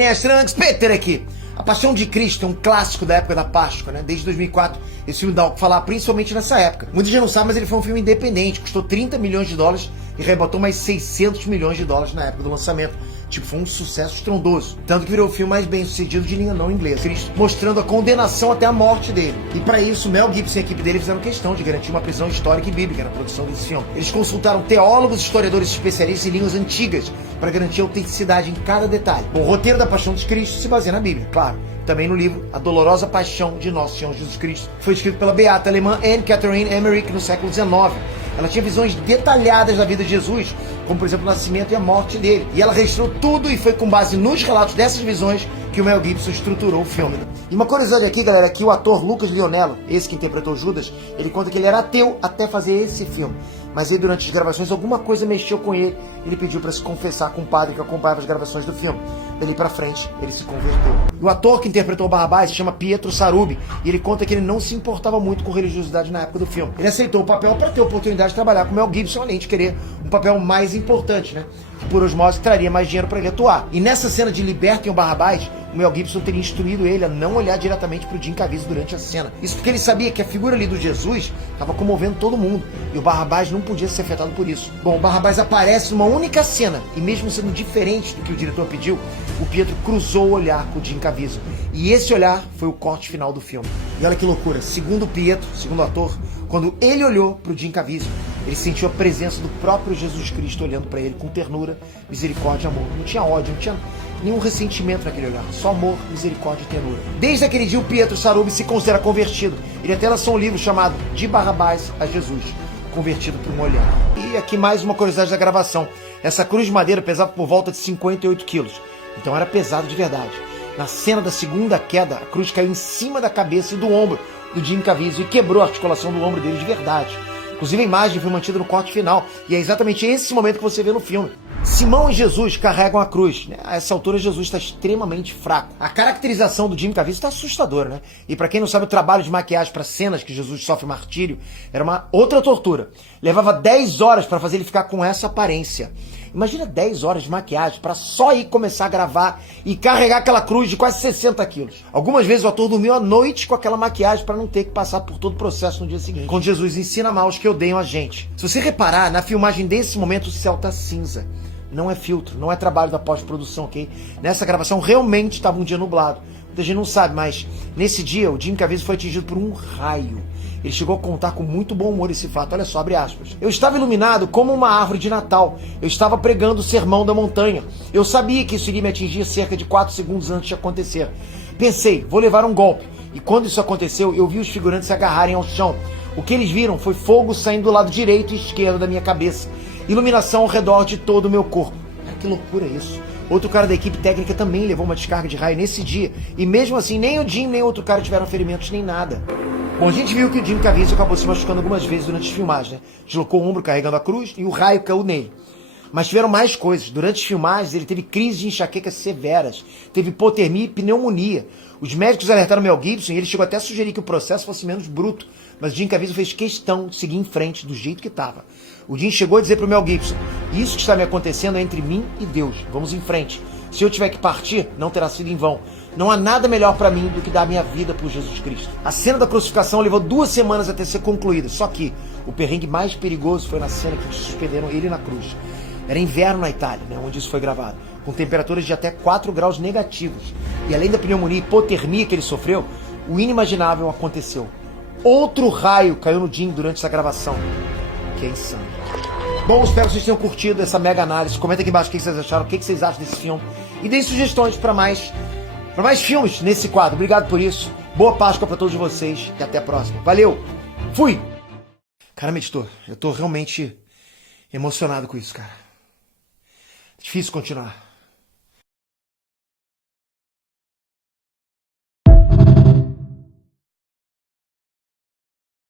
Estranhos, Peter aqui. A Paixão de Cristo é um clássico da época da Páscoa, né? Desde 2004, esse filme dá o que falar, principalmente nessa época. Muita gente não sabe, mas ele foi um filme independente, custou 30 milhões de dólares e arrebatou mais 600 milhões de dólares na época do lançamento. Tipo, foi um sucesso estrondoso. Tanto que virou o filme mais bem sucedido de língua não inglesa. Cristo, mostrando a condenação até a morte dele. E para isso, Mel Gibson e a equipe dele fizeram questão de garantir uma prisão histórica e bíblica na produção desse filme. Eles consultaram teólogos, historiadores especialistas em línguas antigas para garantir a autenticidade em cada detalhe. O roteiro da Paixão de Cristo se baseia na Bíblia, claro. Também no livro A Dolorosa Paixão de Nosso Senhor Jesus Cristo. Foi escrito pela beata alemã Anne Catherine Emmerich no século XIX. Ela tinha visões detalhadas da vida de Jesus, como por exemplo o nascimento e a morte dele. E ela registrou tudo e foi com base nos relatos dessas visões que o Mel Gibson estruturou o filme. E uma curiosidade aqui, galera, é que o ator Lucas Lionello, esse que interpretou Judas, ele conta que ele era ateu até fazer esse filme. Mas aí durante as gravações alguma coisa mexeu com ele. Ele pediu para se confessar com o padre que acompanhava as gravações do filme. Dali pra frente, ele se converteu. E o ator que interpretou o Barrabás se chama Pietro Sarubi. E ele conta que ele não se importava muito com religiosidade na época do filme. Ele aceitou o papel para ter a oportunidade de trabalhar com o Mel Gibson, além de querer um papel mais importante, né? Que por osmose traria mais dinheiro para ele atuar. E nessa cena de Libertem o Barrabás, o Mel Gibson teria instruído ele a não olhar diretamente pro Jim Caviezel durante a cena. Isso porque ele sabia que a figura ali do Jesus estava comovendo todo mundo. E o Barrabás não podia ser afetado por isso. Bom, o Barrabás aparece numa única cena. E mesmo sendo diferente do que o diretor pediu, o Pietro cruzou o olhar com o Jim Caviezel. E esse olhar foi o corte final do filme. E olha que loucura. Segundo o Pietro, segundo o ator, quando ele olhou pro Jim Caviezel, ele sentiu a presença do próprio Jesus Cristo olhando para ele com ternura, misericórdia e amor. Não tinha ódio, não tinha nenhum ressentimento naquele olhar, só amor, misericórdia e ternura. Desde aquele dia o Pietro Sarubi se considera convertido. Ele até lançou um livro chamado De Barrabás a Jesus, convertido por um olhar. E aqui mais uma curiosidade da gravação. Essa cruz de madeira pesava por volta de 58 quilos, então era pesado de verdade. Na cena da segunda queda, a cruz caiu em cima da cabeça e do ombro do Jim Caviezel e quebrou a articulação do ombro dele de verdade. Inclusive a imagem foi mantida no corte final, e é exatamente esse momento que você vê no filme. Simão e Jesus carregam a cruz, né? A essa altura Jesus está extremamente fraco. A caracterização do Jim Caviezel está assustadora, né? E para quem não sabe, o trabalho de maquiagem para cenas que Jesus sofre martírio era uma outra tortura. Levava 10 horas para fazer ele ficar com essa aparência. Imagina 10 horas de maquiagem para só ir começar a gravar e carregar aquela cruz de quase 60 quilos. Algumas vezes o ator dormiu à noite com aquela maquiagem para não ter que passar por todo o processo no dia seguinte. Quando Jesus ensina mal os que odeiam a gente. Se você reparar, na filmagem desse momento o céu tá cinza. Não é filtro, não é trabalho da pós-produção, ok? Nessa gravação realmente estava um dia nublado. Muita gente não sabe, mas nesse dia o Jim Caviezel foi atingido por um raio. Ele chegou a contar com muito bom humor esse fato, olha só, abre aspas. Eu estava iluminado como uma árvore de Natal. Eu estava pregando o sermão da montanha. Eu sabia que isso iria me atingir cerca de 4 segundos antes de acontecer. Pensei, vou levar um golpe. E quando isso aconteceu, eu vi os figurantes se agarrarem ao chão. O que eles viram foi fogo saindo do lado direito e esquerdo da minha cabeça. Iluminação ao redor de todo o meu corpo. Cara, que loucura isso. Outro cara da equipe técnica também levou uma descarga de raio nesse dia. E mesmo assim, nem o Jim nem outro cara tiveram ferimentos nem nada. Bom, a gente viu que o Jim Caviezel acabou se machucando algumas vezes durante as filmagens, né? Deslocou o ombro carregando a cruz e o raio caiu nele. Mas tiveram mais coisas. Durante as filmagens, ele teve crises de enxaquecas severas, teve hipotermia e pneumonia. Os médicos alertaram Mel Gibson e ele chegou até a sugerir que o processo fosse menos bruto. Mas o Jim Caviezel fez questão de seguir em frente do jeito que estava. O Jim chegou a dizer para o Mel Gibson: isso que está me acontecendo é entre mim e Deus. Vamos em frente. Se eu tiver que partir, não terá sido em vão. Não há nada melhor para mim do que dar minha vida por Jesus Cristo. A cena da crucificação levou 2 semanas até ser concluída. Só que o perrengue mais perigoso foi na cena que suspenderam ele na cruz. Era inverno na Itália, né, onde isso foi gravado, com temperaturas de até 4 graus negativos. E além da pneumonia e hipotermia que ele sofreu, o inimaginável aconteceu. Outro raio caiu no Jim durante essa gravação. Que é insano. Bom, espero que vocês tenham curtido essa mega análise. Comenta aqui embaixo o que vocês acharam, o que vocês acham desse filme. E deem sugestões para mais filmes nesse quadro. Obrigado por isso. Boa Páscoa para todos vocês e até a próxima. Valeu! Fui! Caramba, editor, eu tô realmente emocionado com isso, cara. Difícil continuar.